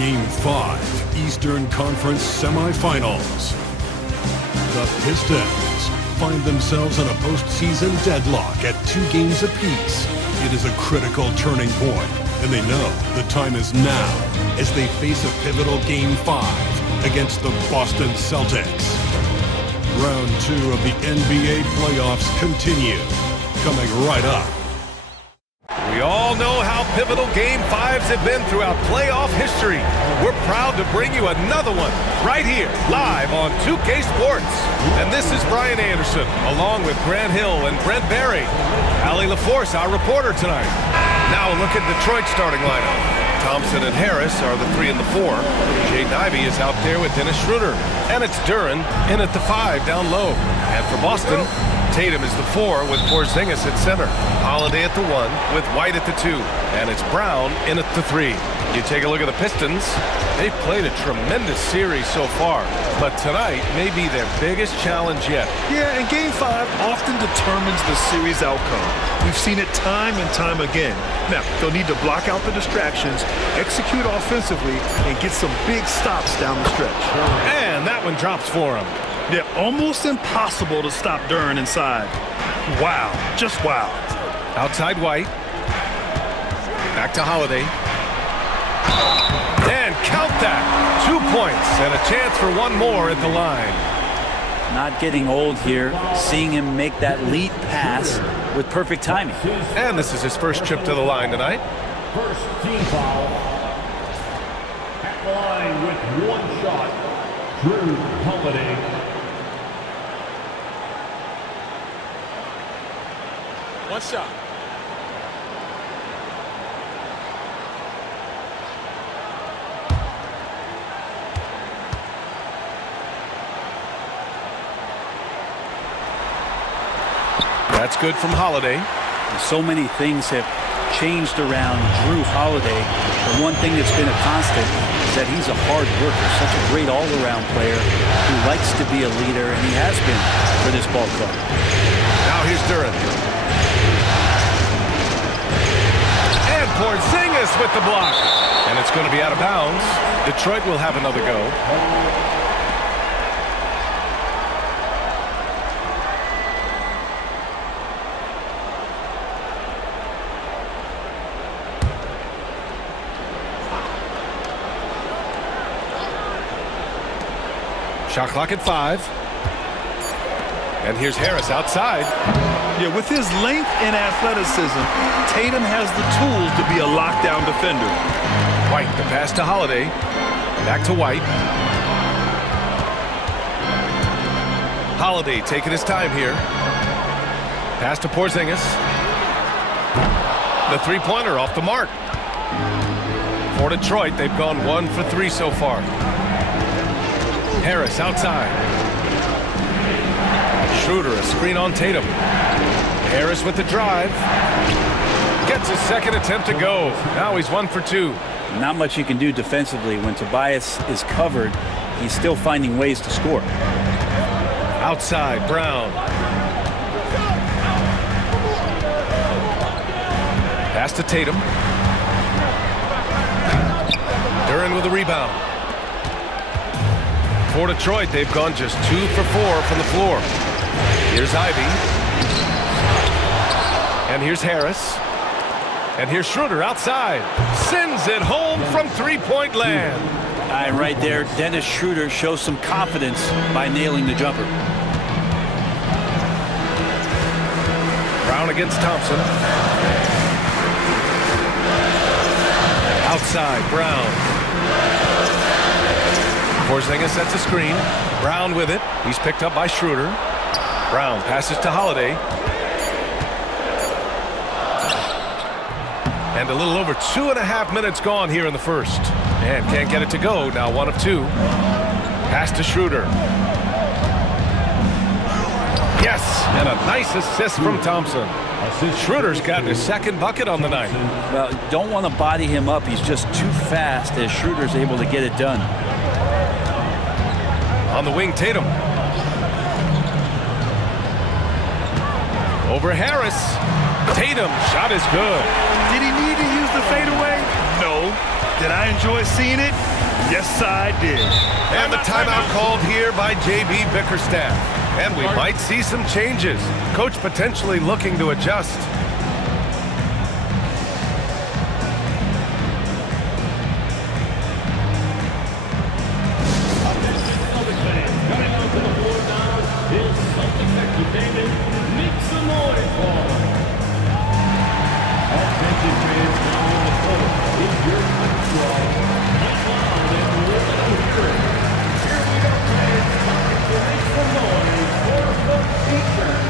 Game 5, Eastern Conference Semifinals. The Pistons find themselves in a postseason deadlock at 2 games apiece. It is a critical turning point, and they know the time is now as they face a pivotal Game 5 against the Boston Celtics. Round 2 of the NBA playoffs continue, coming right up. We all know how pivotal Game 5s have been throughout playoff history. We're proud to bring you another one right here, live on 2K Sports. And this is Brian Anderson, along with Grant Hill and Brent Barry. Allie LaForce, our reporter tonight. Now a look at Detroit's starting lineup. Thompson and Harris are the 3 and the 4. Jay Ivey is out there with Dennis Schroeder. And it's Duren in at the 5 down low. And for Boston, Tatum is the 4 with Porzingis at center. Holiday at the 1 with White at the 2. And it's Brown in at the 3. You take a look at the Pistons. They've played a tremendous series so far, but tonight may be their biggest challenge yet. Yeah, and Game 5 often determines the series outcome. We've seen it time and time again. Now, they'll need to block out the distractions, execute offensively, and get some big stops down the stretch. And that one drops for them. Yeah, almost impossible to stop Duren inside. Wow, just wow. Outside White. Back to Holiday. And count that. 2 points and a chance for one more at the line. Not getting old here, seeing him make that lead pass with perfect timing. And this is his first trip to the line tonight. First team foul. At the line with 1 shot, Drew Holiday. One shot. That's good from Holiday. So many things have changed around Drew Holiday. The one thing that's been a constant is that he's a hard worker, such a great all-around player who likes to be a leader, and he has been for this ball club. Now here's Duren. And Porzingis with the block. And it's going to be out of bounds. Detroit will have another go. Shot clock at 5. And here's Harris outside. Yeah, with his length and athleticism, Tatum has the tools to be a lockdown defender. White, the pass to Holiday. Back to White. Holiday taking his time here. Pass to Porzingis. The three-pointer off the mark. For Detroit, they've gone 1 for 3 so far. Harris outside. Schroeder, a screen on Tatum. Harris with the drive. Gets his second attempt to go. Now he's 1 for 2. Not much you can do defensively. When Tobias is covered, he's still finding ways to score. Outside, Brown. Pass to Tatum. Duren with the rebound. For Detroit, they've gone just 2 for 4 from the floor. Here's Ivey. And here's Harris. And here's Schroeder outside. Sends it home from three-point land. Right there, Dennis Schroeder shows some confidence by nailing the jumper. Brown against Thompson. Outside, Brown. Porzingis sets a screen. Brown with it. He's picked up by Schroeder. Brown passes to Holiday. And a little over 2.5 minutes gone here in the first. And can't get it to go. Now 1 of 2. Pass to Schroeder. Yes, and a nice assist from Thompson. Schroeder's gotten his second bucket on the night. Well, don't want to body him up. He's just too fast as Schroeder's able to get it done. On the wing, Tatum. Over Harris. Tatum, shot is good. Did he need to use the fadeaway? No. Did enjoy seeing it? Yes, I did. And the timeout called here by J.B. Bickerstaff. And we might see some changes. Coach potentially looking to adjust. Coming onto the floor now is Celtics entertainment. Make some noise for them. Attention fans now on the court. It's your control. Nice loud and we're going to hear it. Here we go, fans. Time to make some noise for the Pistons.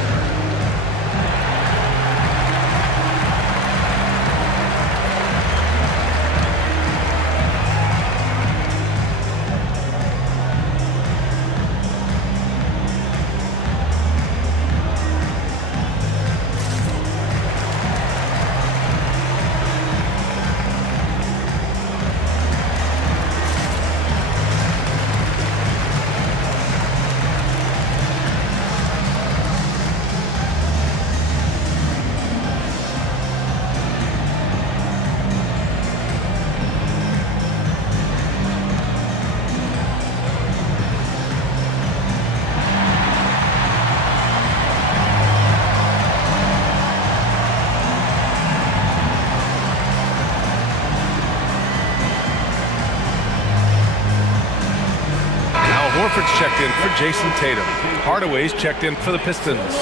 Horford's checked in for Jason Tatum. Hardaway's checked in for the Pistons.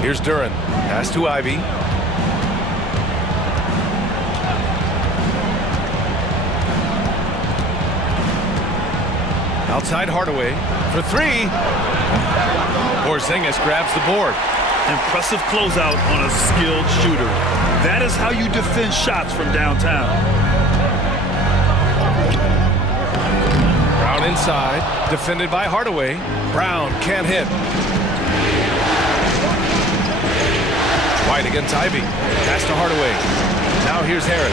Here's Duran. Pass to Ivy. Outside Hardaway for three. Porzingis grabs the board. Impressive closeout on a skilled shooter. That is how you defend shots from downtown. Brown inside, defended by Hardaway. Brown can't hit. White against Ivy. Pass to Hardaway. Now here's Harris.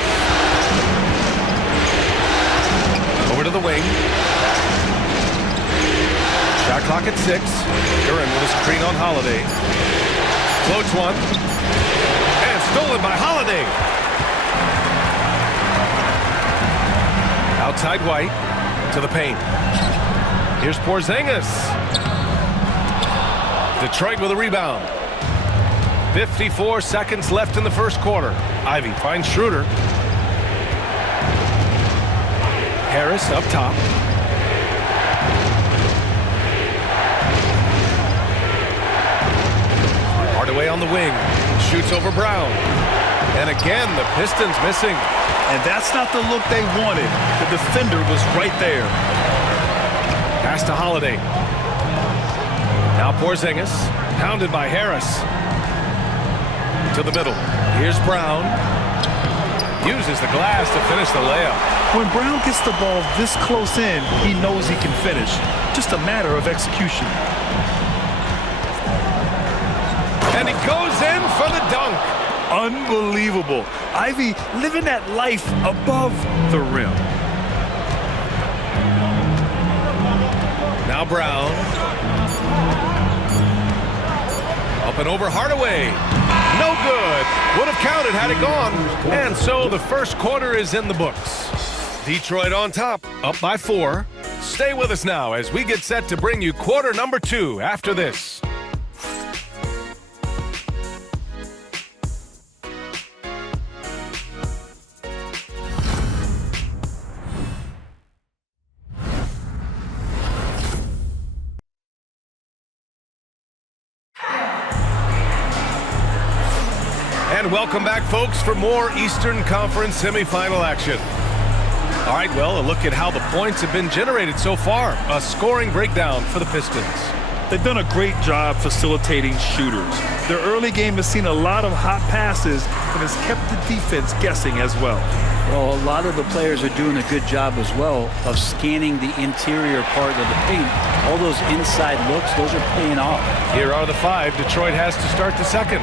Over to the wing. Shot clock at 6. Duran with a screen on Holiday. Floats one. And stolen by Holiday. Outside White to the paint. Here's Porzingis. Detroit with a rebound. 54 seconds left in the first quarter. Ivy finds Schroeder. Harris up top. Hardaway on the wing. Shoots over Brown. And again, the Pistons missing. And that's not the look they wanted. The defender was right there. Pass to Holiday. Now Porzingis. Pounded by Harris. To the middle. Here's Brown. Uses the glass to finish the layup. When Brown gets the ball this close in, he knows he can finish. Just a matter of execution. And he goes in for the dunk. Unbelievable. Ivy living that life above the rim. Now Brown. Up and over Hardaway. No good. Would have counted had it gone. And so the first quarter is in the books. Detroit on top, up by 4. Stay with us now as we get set to bring you quarter number 2 after this. And welcome back, folks, for more Eastern Conference semifinal action. All right, well, a look at how the points have been generated so far. A scoring breakdown for the Pistons. They've done a great job facilitating shooters. Their early game has seen a lot of hot passes and has kept the defense guessing as well. Well, a lot of the players are doing a good job as well of scanning the interior part of the paint. All those inside looks, those are paying off. Here are the 5 Detroit has to start the second.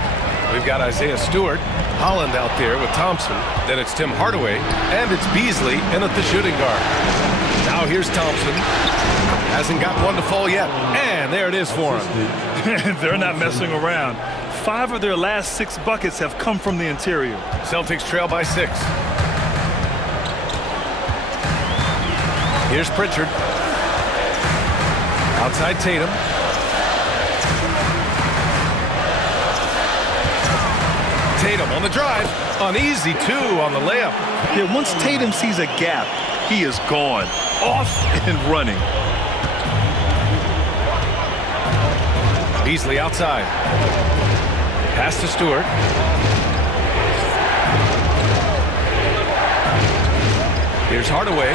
We've got Isaiah Stewart, Holland out there with Thompson. Then it's Tim Hardaway, and it's Beasley in at the shooting guard. Now here's Thompson. Hasn't got one to fall yet, and there it is for him. They're not messing around. 5 of their last 6 buckets have come from the interior. Celtics trail by 6. Here's Pritchard. Outside Tatum. Tatum on the drive. Uneasy, 2 on the layup. Yeah, once Tatum sees a gap, he is gone. Off and running. Beasley outside. Pass to Stewart. Here's Hardaway.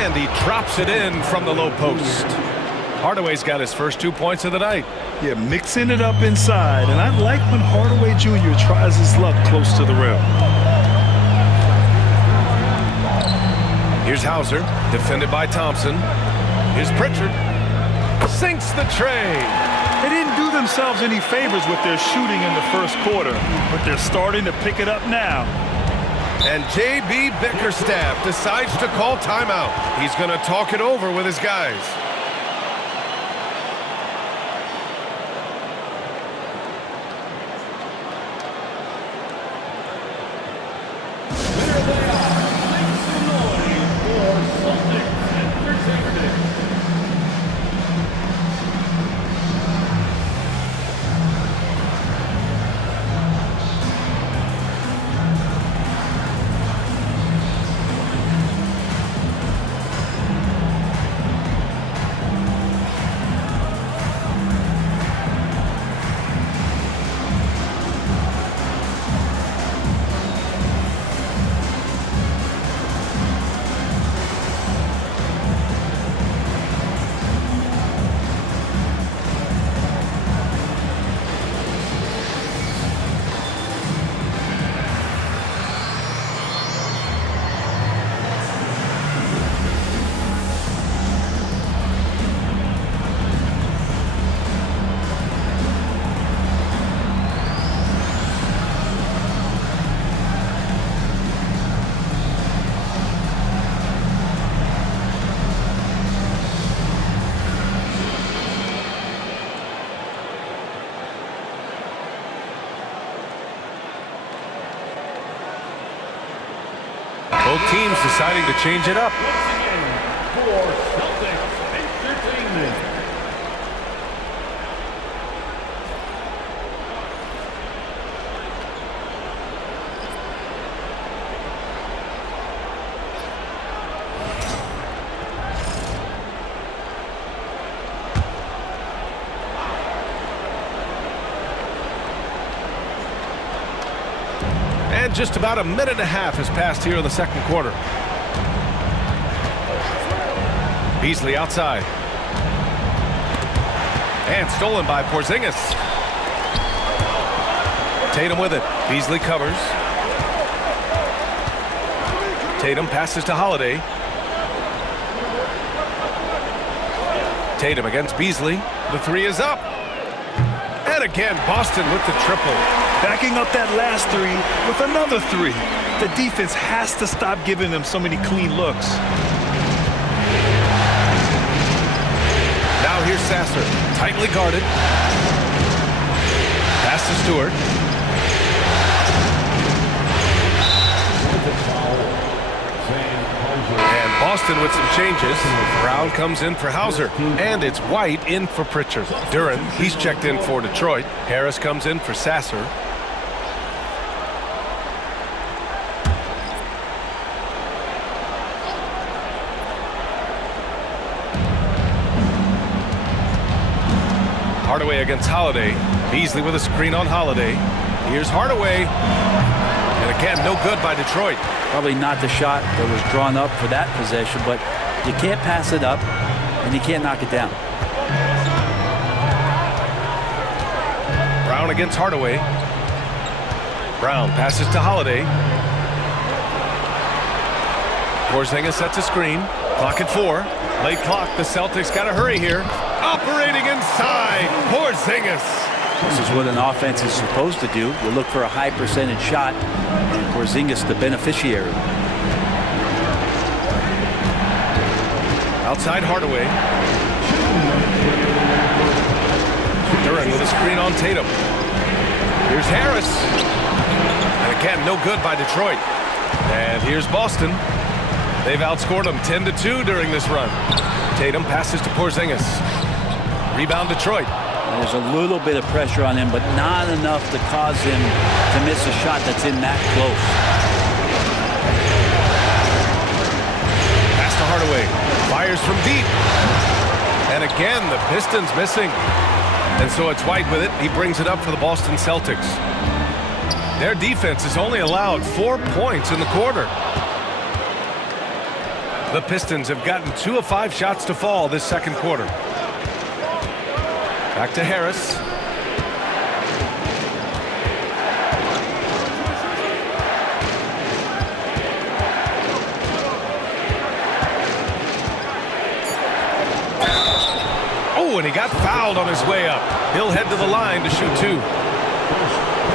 And he drops it in from the low post. Hardaway's got his first 2 points of the night. Yeah, mixing it up inside. And I like when Hardaway Jr. tries his luck close to the rim. Here's Hauser, defended by Thompson. Here's Pritchard. Sinks the tray. They didn't do themselves any favors with their shooting in the first quarter, but they're starting to pick it up now. And J.B. Bickerstaff decides to call timeout. He's going to talk it over with his guys. Both teams deciding to change it up. For Celtics Entertainment. And just about a minute and a half has passed here in the second quarter. Beasley outside. And stolen by Porzingis. Tatum with it. Beasley covers. Tatum passes to Holiday. Tatum against Beasley. The 3 is up. And again, Boston with the triple. Backing up that last 3 with another 3. The defense has to stop giving them so many clean looks. Now here's Sasser, tightly guarded. Pass to Stewart. And Boston with some changes. Brown comes in for Hauser. And it's White in for Pritchard. Duran, he's checked in for Detroit. Harris comes in for Sasser. Hardaway against Holiday. Beasley with a screen on Holiday. Here's Hardaway. And again, no good by Detroit. Probably not the shot that was drawn up for that possession, but you can't pass it up. and you can't knock it down. Brown against Hardaway. Brown passes to Holiday. Porzingis sets a screen. Clock at 4. Late clock. The Celtics got to hurry here. Operating inside. Porzingis. This is what an offense is supposed to do. You look for a high percentage shot, and Porzingis the beneficiary. Outside Hardaway. Duran with a screen on Tatum. Here's Harris. And again, no good by Detroit. And here's Boston. They've outscored them 10-2 during this run. Tatum passes to Porzingis. Rebound Detroit. There's a little bit of pressure on him, but not enough to cause him to miss a shot that's in that close. Pass to Hardaway. Fires from deep. And again, the Pistons missing. And so it's White with it. He brings it up for the Boston Celtics. Their defense has only allowed 4 points in the quarter. The Pistons have gotten 2 of 5 shots to fall this second quarter. Back to Harris. Oh, and he got fouled on his way up. He'll head to the line to shoot 2.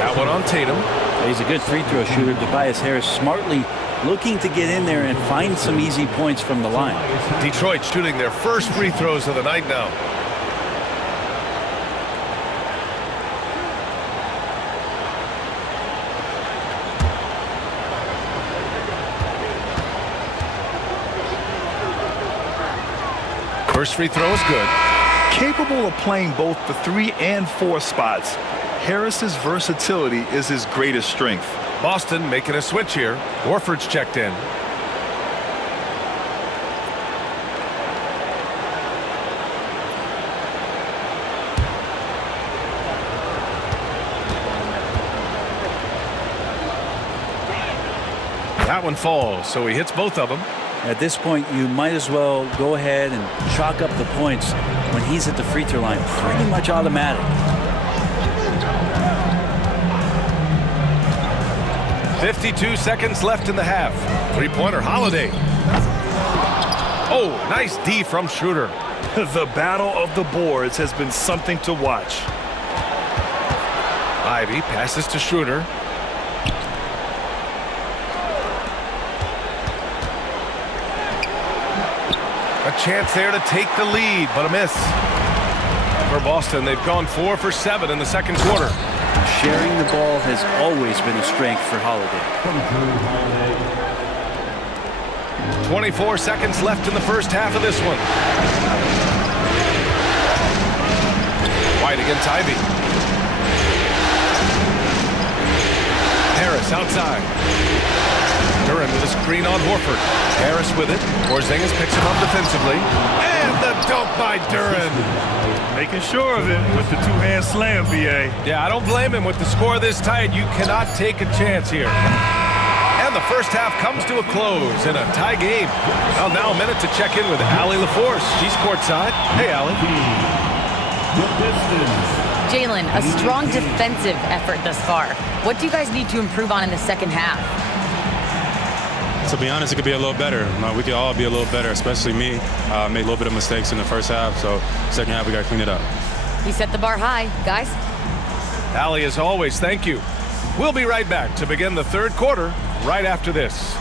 That one on Tatum. He's a good free throw shooter. Tobias Harris smartly looking to get in there and find some easy points from the line. Detroit shooting their first free throws of the night now. First free throw is good. Capable of playing both the 3 and 4 spots, Harris's versatility is his greatest strength. Boston making a switch here. Warford's checked in. That one falls, so he hits both of them. At this point, you might as well go ahead and chalk up the points when he's at the free throw line. Pretty much automatic. 52 seconds left in the half. Three-pointer, Holiday. Oh, nice D from Schroeder. The battle of the boards has been something to watch. Ivy passes to Schroeder. A chance there to take the lead, but a miss. For Boston, they've gone 4 for 7 in the second quarter. Sharing the ball has always been a strength for Holiday. 24 seconds left in the first half of this one. White against Ivy. Harris outside. Duran with a screen on Horford. Harris with it. Porzingis picks him up defensively. And the dunk by Duran. Making sure of it with the two-hand slam, BA. Yeah, I don't blame him with the score this tight. You cannot take a chance here. And the first half comes to a close in a tie game. Well, now a minute to check in with Allie LaForce. She's courtside. Hey, Allie. The Pistons. Jalen, a strong defensive effort thus far. What do you guys need to improve on in the second half? To be honest, it could be a little better. We could all be a little better, especially me. Made a little bit of mistakes in the first half, so second half we got to clean it up. You set the bar high, guys. Allie, as always, thank you. We'll be right back to begin the third quarter right after this.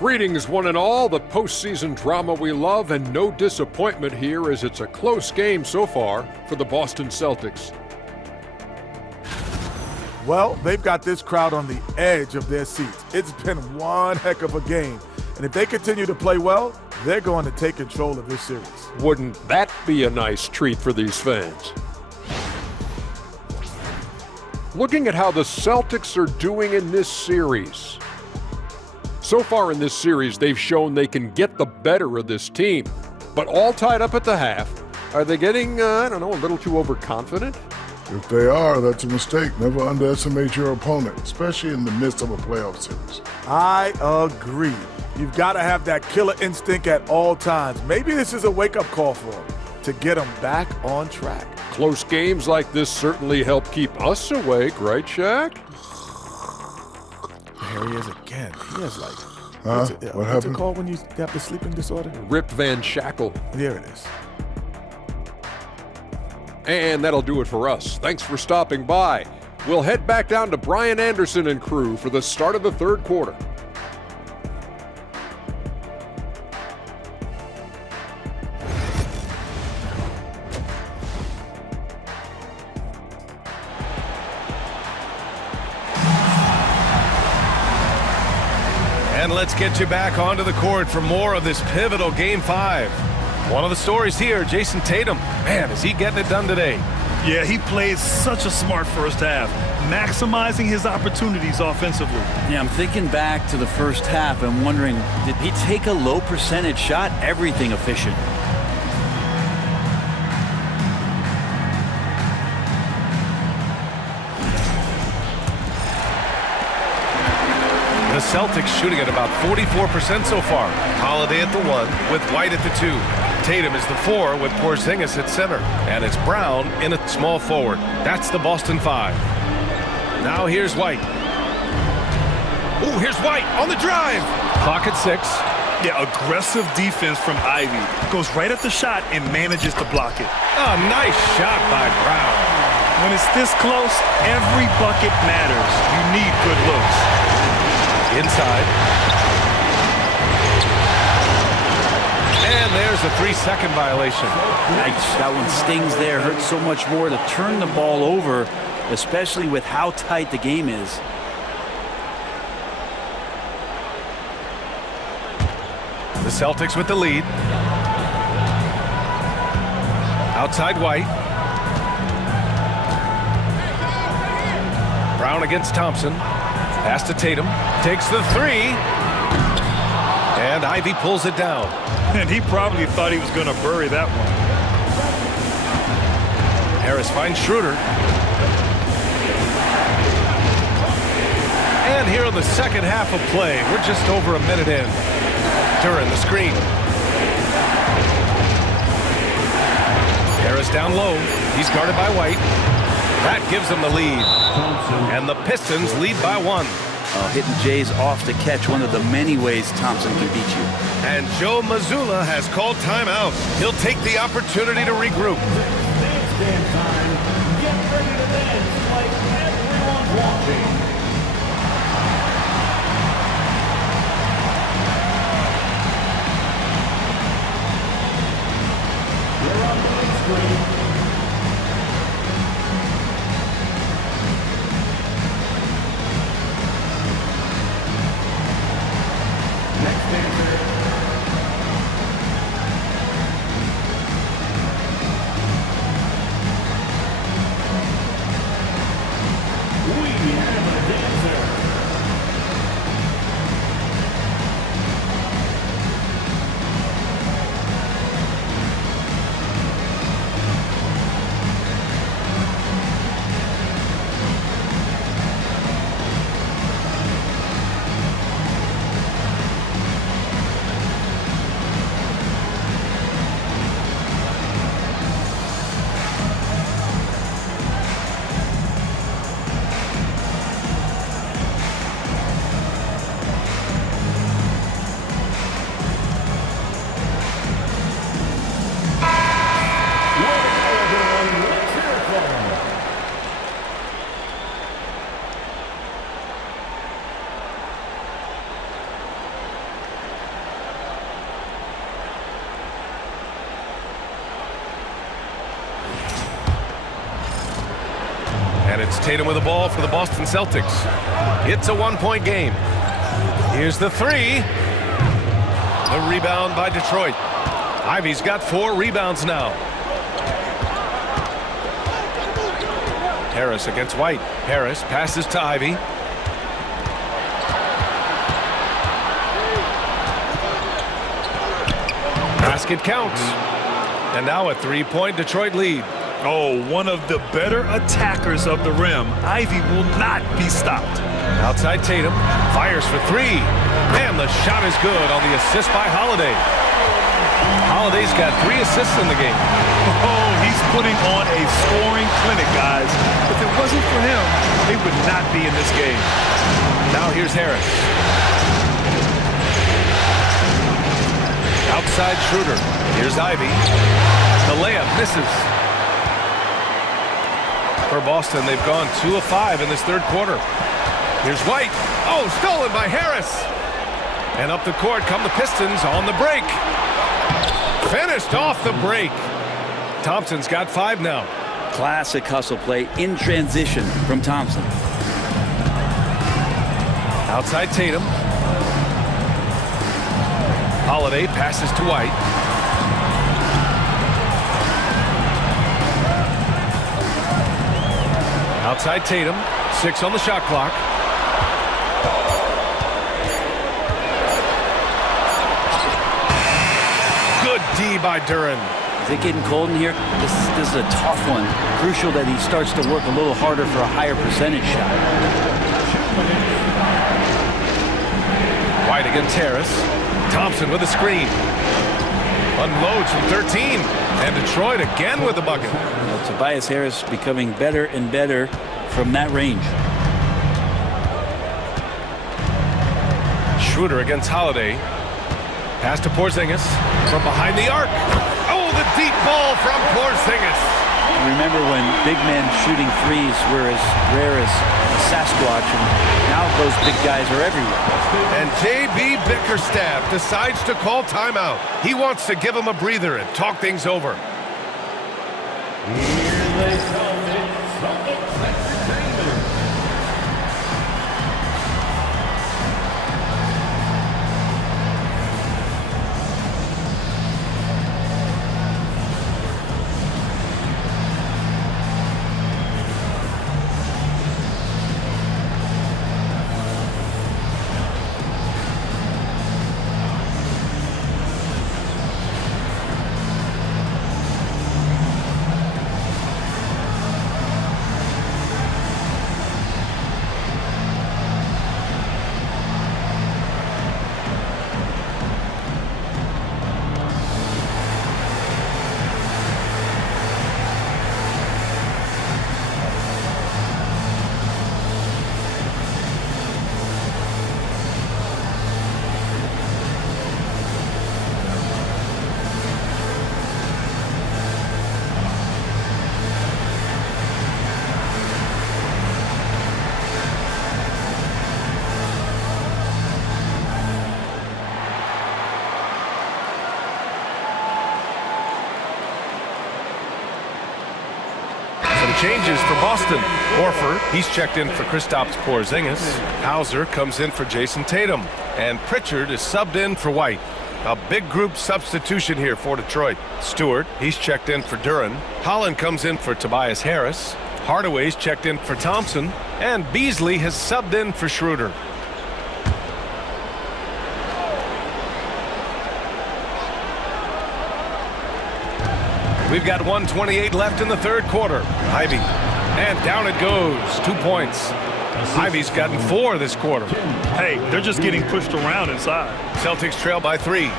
Greetings, one and all. The postseason drama we love, and no disappointment here as it's a close game so far for the Boston Celtics. Well, they've got this crowd on the edge of their seats. It's been one heck of a game. And if they continue to play well, they're going to take control of this series. Wouldn't that be a nice treat for these fans? Looking at how the Celtics are doing in this series. So far in this series, they've shown they can get the better of this team. But all tied up at the half, Are they getting, I don't know, a little too overconfident? If they are, that's a mistake. Never underestimate your opponent, especially in the midst of a playoff series. I agree. You've got to have that killer instinct at all times. Maybe this is a wake-up call for them to get them back on track. Close games like this certainly help keep us awake, right, Shaq? Here he is again. He has like, What what's happened? it called when you have the sleeping disorder? Rip Van Shackle. There it is. And that'll do it for us. Thanks for stopping by. We'll head back down to Brian Anderson and crew for the start of the third quarter. And let's get you back onto the court for more of this pivotal Game 5. One of the stories here, Jason Tatum. Man, is he getting it done today? Yeah, he played such a smart first half, maximizing his opportunities offensively. Yeah, I'm thinking back to the first half and wondering, did he take a low percentage shot? Everything efficient. The Celtics shooting at about 44% so far. Holiday at the 1 with White at the 2. Tatum is the 4 with Porzingis at center. And it's Brown in a small forward. That's the Boston 5. Now here's White. Ooh, here's White on the drive. Clock at 6. Yeah, aggressive defense from Ivy. Goes right at the shot and manages to block it. A nice shot by Brown. When it's this close, every bucket matters. You need good looks. Inside. And there's a 3-second violation. Nice. That one stings there. Hurts so much more to turn the ball over, especially with how tight the game is. The Celtics with the lead. Outside White. Brown against Thompson. Pass to Tatum. Takes the 3. And Ivy pulls it down. And he probably thought he was going to bury that one. Harris finds Schroeder. And here in the second half of play, we're just over a minute in. During the screen. Harris down low. He's guarded by White. That gives them the lead. And the Pistons lead by 1. Hitting Jays off to catch, one of the many ways Thompson can beat you. And Joe Mazzulla has called timeout. He'll take the opportunity to regroup. Dance time. Get ready to dance like everyone's watching. You're on the big screen. Next dancer. We have a dancer. And it's Tatum with the ball for the Boston Celtics. It's a 1-point game. Here's the 3. The rebound by Detroit. Ivy's got 4 rebounds now. Harris against White. Harris passes to Ivy. Basket counts. And now a three-point Detroit lead. Oh, one of the better attackers of the rim. Ivy will not be stopped. Outside Tatum, fires for three. And the shot is good on the assist by Holiday. Holiday's got 3 assists in the game. Oh, he's putting on a scoring clinic, guys. If it wasn't for him, they would not be in this game. Now here's Harris. Outside Schroeder. Here's Ivy. The layup misses. For Boston, they've gone 2 of 5 in this third quarter. Here's White. Oh, stolen by Harris. And up the court come the Pistons on the break. Finished off the break. Thompson's got 5 now. Classic hustle play in transition from Thompson. Outside Tatum. Holiday passes to White. Outside Tatum. 6 on the shot clock. Good D by Duren. Is it getting cold in here? This is a tough one. Crucial that he starts to work a little harder for a higher percentage shot. White against Harris. Thompson with a screen. Unloads from 13. And Detroit again with the bucket. Well, Tobias Harris becoming better and better from that range. Schroeder against Holiday. Pass to Porzingis from behind the arc. Oh, the deep ball from Porzingis. Remember when big men shooting threes were as rare as a Sasquatch, and now those big guys are everywhere. And J.B. Bickerstaff decides to call timeout. He wants to give him a breather and talk things over. Here they come, it's Celtics Entertainment. Changes for Boston. Horford, he's checked in for Kristaps Porzingis. Hauser comes in for Jason Tatum. And Pritchard is subbed in for White. A big group substitution here for Detroit. Stewart, he's checked in for Duren. Holland comes in for Tobias Harris. Hardaway's checked in for Thompson. And Beasley has subbed in for Schroeder. We've got 1:28 left in the third quarter. Ivy. And down it goes. 2 points. Ivy's gotten 4 this quarter. Hey, they're just getting pushed around inside. Celtics trail by 3.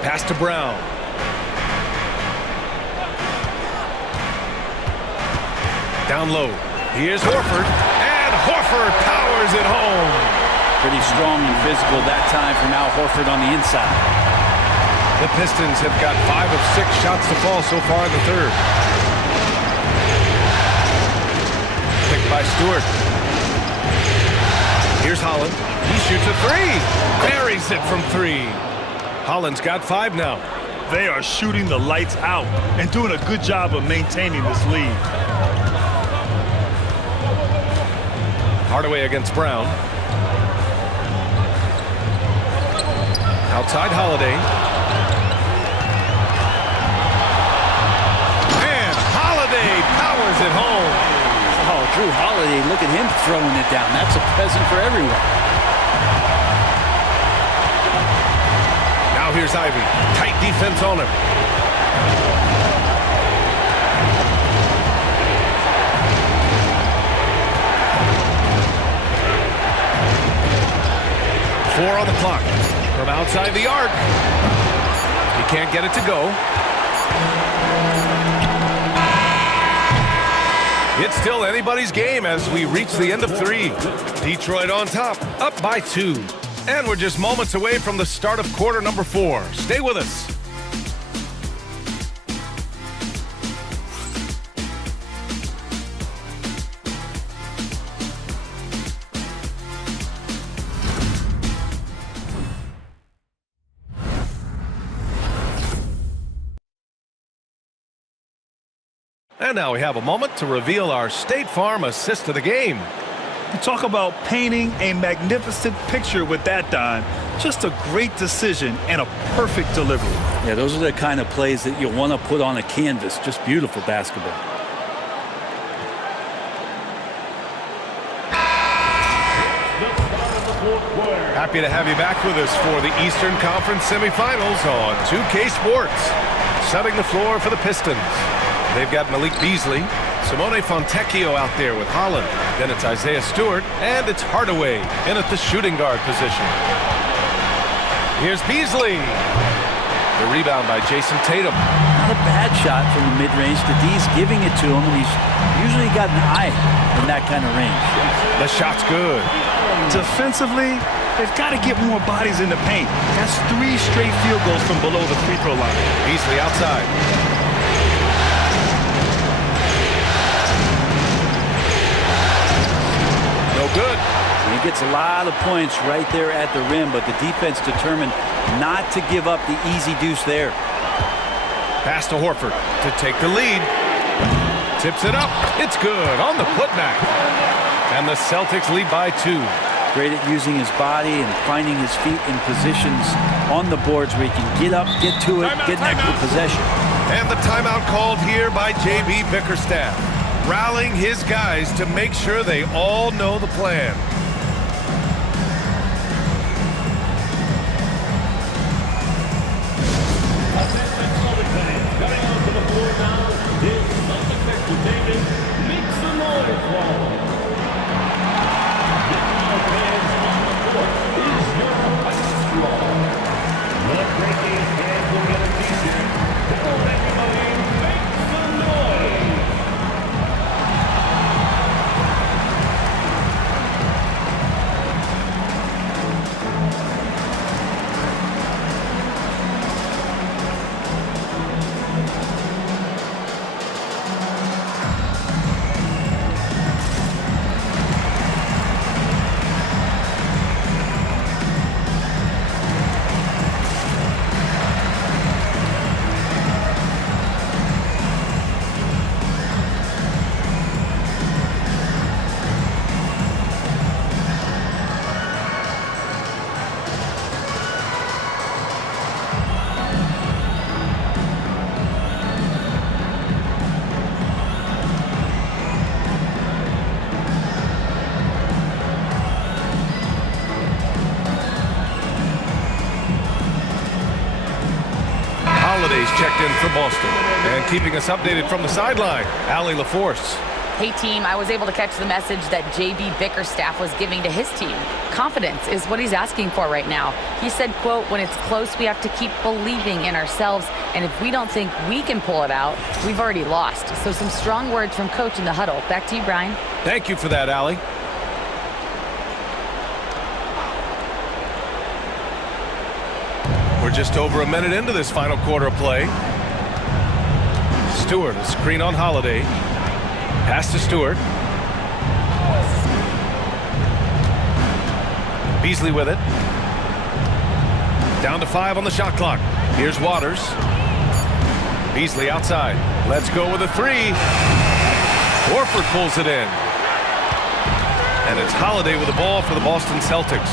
Pass to Brown. Down low. Here's Horford. And Horford powers it home. Pretty strong and physical that time from Al Horford on the inside. The Pistons have got 5 of 6 shots to fall so far in the third. Picked by Stewart. Here's Holland. He shoots a 3. Buries it from 3. Holland's got 5 now. They are shooting the lights out and doing a good job of maintaining this lead. Hardaway against Brown. Outside Holiday. Powers it home. Oh, Drew Holiday, look at him throwing it down. That's a present for everyone. Now here's Ivy. Tight defense on him. Four on the clock. From outside the arc. He can't get it to go. It's still anybody's game as we reach the end of 3. Detroit on top, up by 2. And we're just moments away from the start of quarter number 4. Stay with us. And now we have a moment to reveal our State Farm assist of the game. You talk about painting a magnificent picture with that dime. Just a great decision and a perfect delivery. Yeah, those are the kind of plays that you want to put on a canvas. Just beautiful basketball. Happy to have you back with us for the Eastern Conference semifinals on 2K Sports. Setting the floor for the Pistons. They've got Malik Beasley, Simone Fontecchio out there with Holland. Then it's Isaiah Stewart, and it's Hardaway in at the shooting guard position. Here's Beasley. The rebound by Jason Tatum. Not a bad shot from the mid-range. The D's giving it to him, and he's usually got an eye in that kind of range. The shot's good. Defensively, they've got to get more bodies in the paint. That's 3 straight field goals from below the free throw line. Beasley outside. Good. He gets a lot of points right there at the rim, but the defense determined not to give up the easy deuce there. Pass to Horford to take the lead. Tips it up. It's good on the putback. And the Celtics lead by 2. Great at using his body and finding his feet in positions on the boards where he can get up, get to it, get an extra possession. And the timeout called here by J.B. Bickerstaff, rallying his guys to make sure they all know the plan. Coming onto the floor now is Celtics entertainment. Make some noise for them. Now fans on the court is your basketball. The breaking fans will get a t-shirt. Come on, everybody, make some noise. Checked in for Boston. And keeping us updated from the sideline, Allie LaForce. Hey team, I was able to catch the message that J.B. Bickerstaff was giving to his team. Confidence is what he's asking for right now. He said, quote, when it's close, we have to keep believing in ourselves. And if we don't think we can pull it out, we've already lost. So some strong words from coach in the huddle. Back to you, Brian. Thank you for that, Allie. We're just over a minute into this final quarter of play. Stewart, a screen on Holiday. Pass to Stewart. Beasley with it. Down to 5 on the shot clock. Here's Waters. Beasley outside. Let's go with a 3. Horford pulls it in. And it's Holiday with the ball for the Boston Celtics.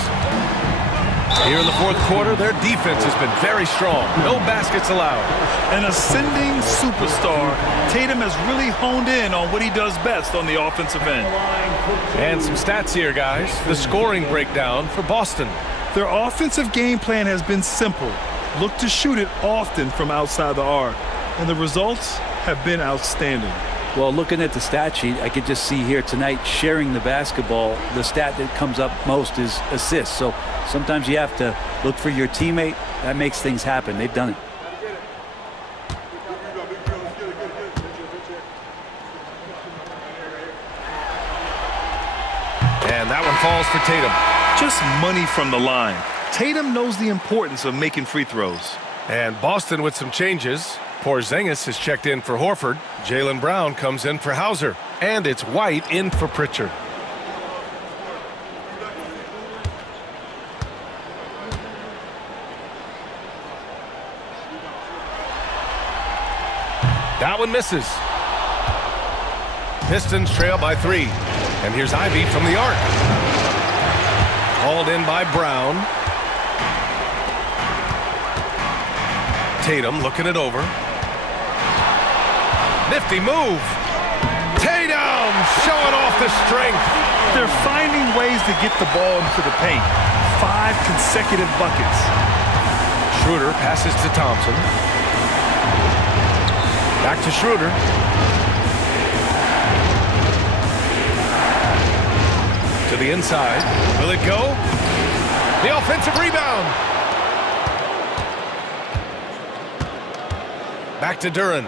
Here in the fourth quarter, their defense has been very strong. No baskets allowed. An ascending superstar, Tatum has really honed in on what he does best on the offensive end. And some stats here, guys. The scoring breakdown for Boston. Their offensive game plan has been simple. look to shoot it often from outside the arc, and the results have been outstanding. Well, looking at the stat sheet, I could just see here tonight sharing the basketball. The stat that comes up most is assists. So sometimes you have to look for your teammate. That makes things happen. They've done it. And that one falls for Tatum. Just money from the line. Tatum knows the importance of making free throws. And Boston with some changes. Porzingis is checked in for Horford. Jaylen Brown comes in for Hauser. And it's White in for Pritchard. That one misses. Pistons trail by 3. And here's Ivy from the arc. Hauled in by Brown. Tatum looking it over. Nifty move. Tatum showing off the strength. They're finding ways to get the ball into the paint. 5 consecutive buckets. Schroeder passes to Thompson. Back to Schroeder. To the inside. Will it go? The offensive rebound. Back to Duren.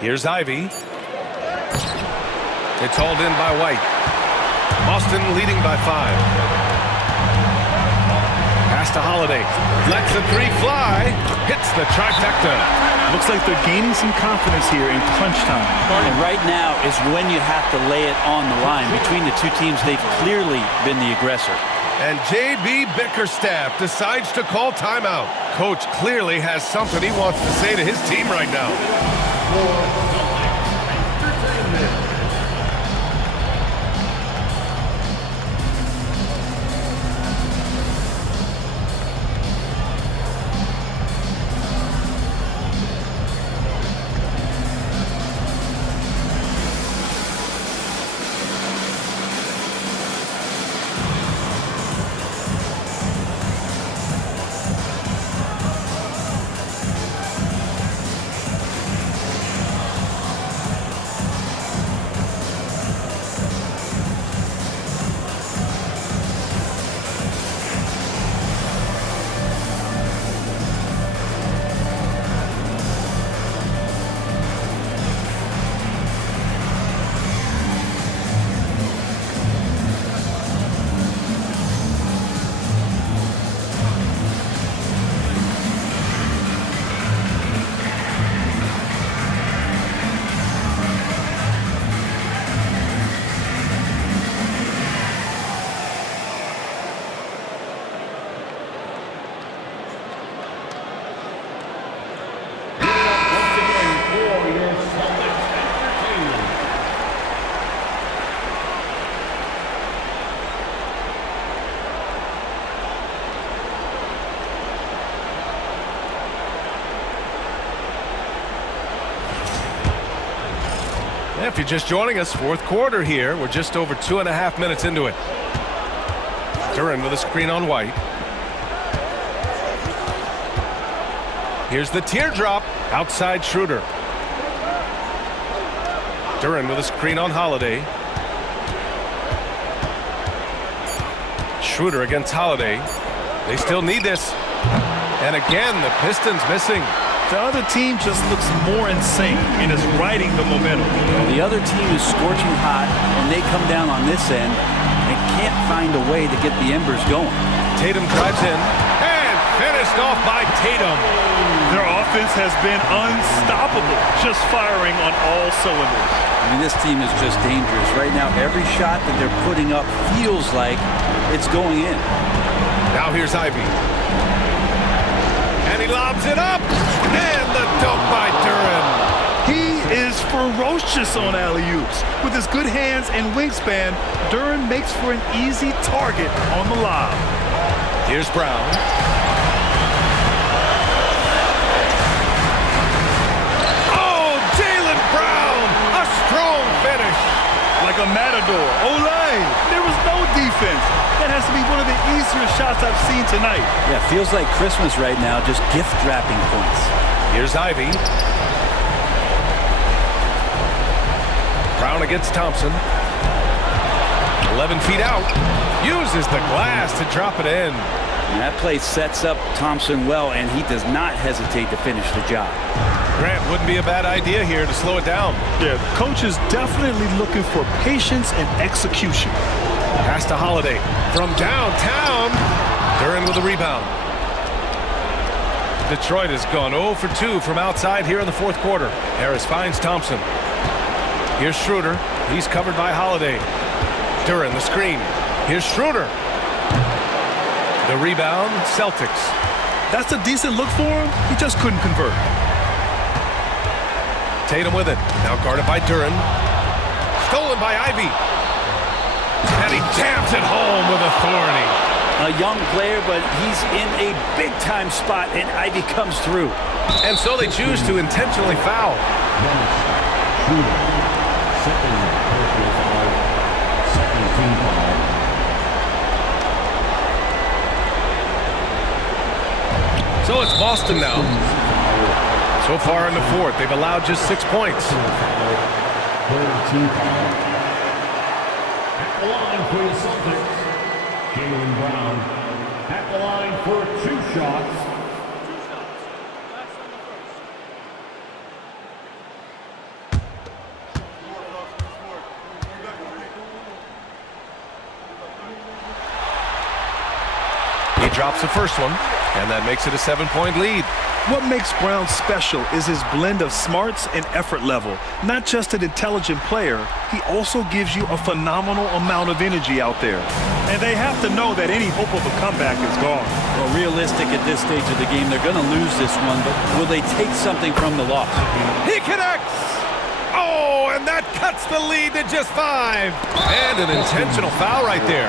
Here's Ivy. It's hauled in by White. Boston leading by 5. Pass to Holiday. Lets the 3 fly. Hits the trifecta. Looks like they're gaining some confidence here in crunch time. And right now is when you have to lay it on the line. Between the two teams, they've clearly been the aggressor. And J.B. Bickerstaff decides to call timeout. Coach clearly has something he wants to say to his team right now. If you're just joining us, fourth quarter here. We're just over 2.5 minutes into it. Duren with a screen on White. Here's the teardrop. Outside Schroeder. Duren with a screen on Holiday. Schroeder against Holiday. They still need this. And again, the Pistons missing. The other team just looks more in sync and is riding the momentum. The other team is scorching hot, and they come down on this end and can't find a way to get the embers going. Tatum drives in and finished off by Tatum. Their offense has been unstoppable, just firing on all cylinders. I mean, this team is just dangerous. Right now, every shot that they're putting up feels like it's going in. Now here's Ivy. And he lobs it up. And the dunk by Duren. He is ferocious on alley-oops. With his good hands and wingspan, Duren makes for an easy target on the lob. Here's Brown. Oh, Jaylen Brown! A strong finish. Like like a matador. Olay! There was no defense. That has to be one of the easier shots I've seen tonight. Yeah, feels like Christmas right now, just gift wrapping points. Here's Ivy. Brown against Thompson. 11 feet out. Uses the glass to drop it in. And that play sets up Thompson well, and he does not hesitate to finish the job. Grant, wouldn't be a bad idea here to slow it down. Yeah, the coach is definitely looking for patience and execution. Pass to Holiday from downtown. Duren with a rebound. Detroit has gone 0 for 2 from outside here in the fourth quarter. Harris finds Thompson. Here's Schroeder. He's covered by Holiday. Duren the screen. Here's Schroeder. The rebound, Celtics. That's a decent look for him. He just couldn't convert. Tatum with it. Now guarded by Duren. Stolen by Ivy. And he jams it home with authority. A young player, but he's in a big-time spot, and Ivy comes through. And so they choose to intentionally foul. So it's Boston now. So far in the fourth, they've allowed just 6 points. At the line for the Celtics, Jaylen Brown. At the line for 2 shots. He drops the first one, and that makes it a 7-point lead. What makes Brown special is his blend of smarts and effort level. Not just an intelligent player, he also gives you a phenomenal amount of energy out there. And they have to know that any hope of a comeback is gone. Well, realistic at this stage of the game, they're going to lose this one, but will they take something from the loss? He connects! Oh, and that cuts the lead to just 5. And an intentional foul right there.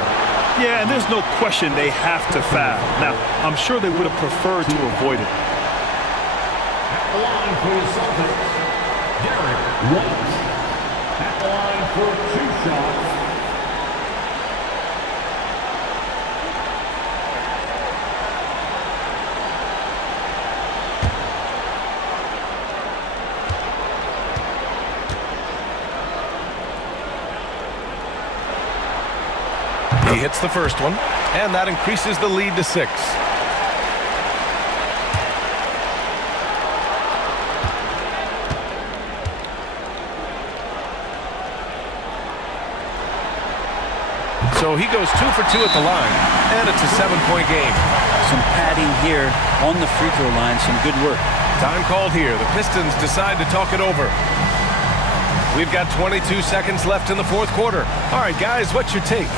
Yeah, and there's no question they have to foul. Now, I'm sure they would have preferred to avoid it. At the line for the Celtics, Derek White. At the line for 2 shots. He hits the first one, and that increases the lead to 6. So he goes 2 for 2 at the line, and it's a 7-point game. Some padding here on the free throw line, some good work. Time called here. The Pistons decide to talk it over. We've got 22 seconds left in the fourth quarter. All right, guys, what's your take?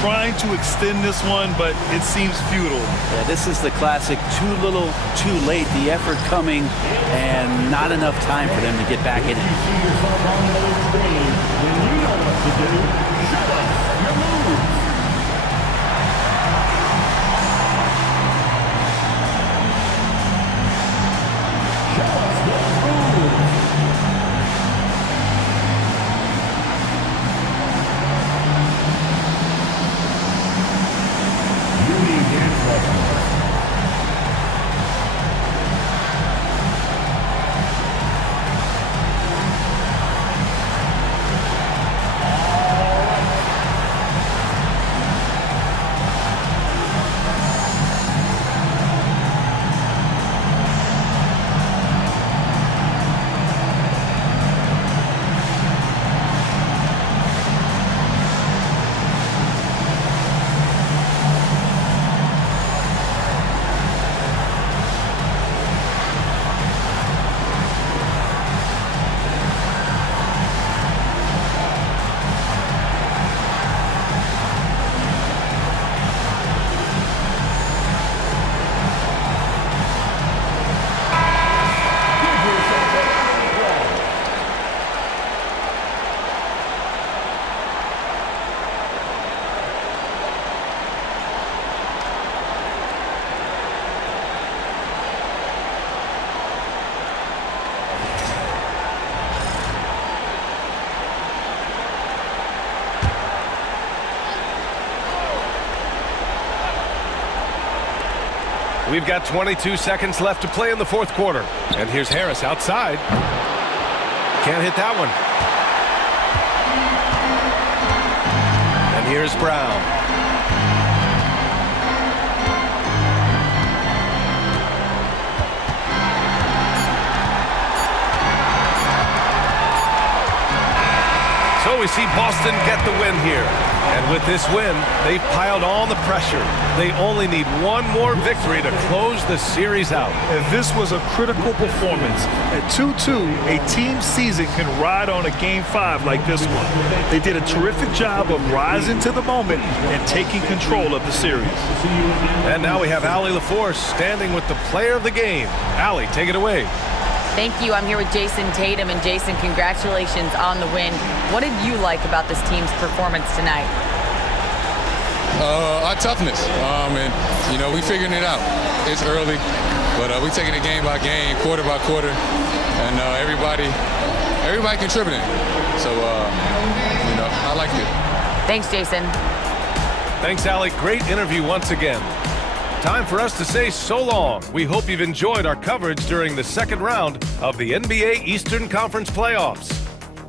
Trying to extend this one, but it seems futile. Yeah, this is the classic too little, too late. The effort coming and not enough time for them to get back in it. You see yourself on the screen, then you know what to do. Show us your moves. Show us those moves. Unique dance lessons. We've got 22 seconds left to play in the fourth quarter. And here's Harris outside. Can't hit that one. And here's Brown. So we see Boston get the win here. And with this win, they've piled on the pressure. They only need one more victory to close the series out. And this was a critical performance. At 2-2, a team season can ride on a Game 5 like this one. They did a terrific job of rising to the moment and taking control of the series. And now we have Allie LaForce standing with the player of the game. Allie, take it away. Thank you. I'm here with Jason Tatum. And Jason, congratulations on the win. What did you like about this team's performance tonight? Our toughness. We figuring it out. It's early, but we taking it game by game, quarter by quarter, and everybody contributing. So, I liked it. Thanks, Jason. Thanks, Allie. Great interview once again. Time for us to say so long. We hope you've enjoyed our coverage during the second round of the NBA Eastern Conference playoffs.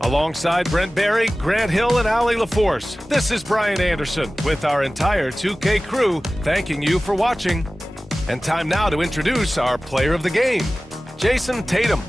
Alongside Brent Barry, Grant Hill, and Allie LaForce, this is Brian Anderson with our entire 2K crew thanking you for watching. And time now to introduce our player of the game, Jason Tatum.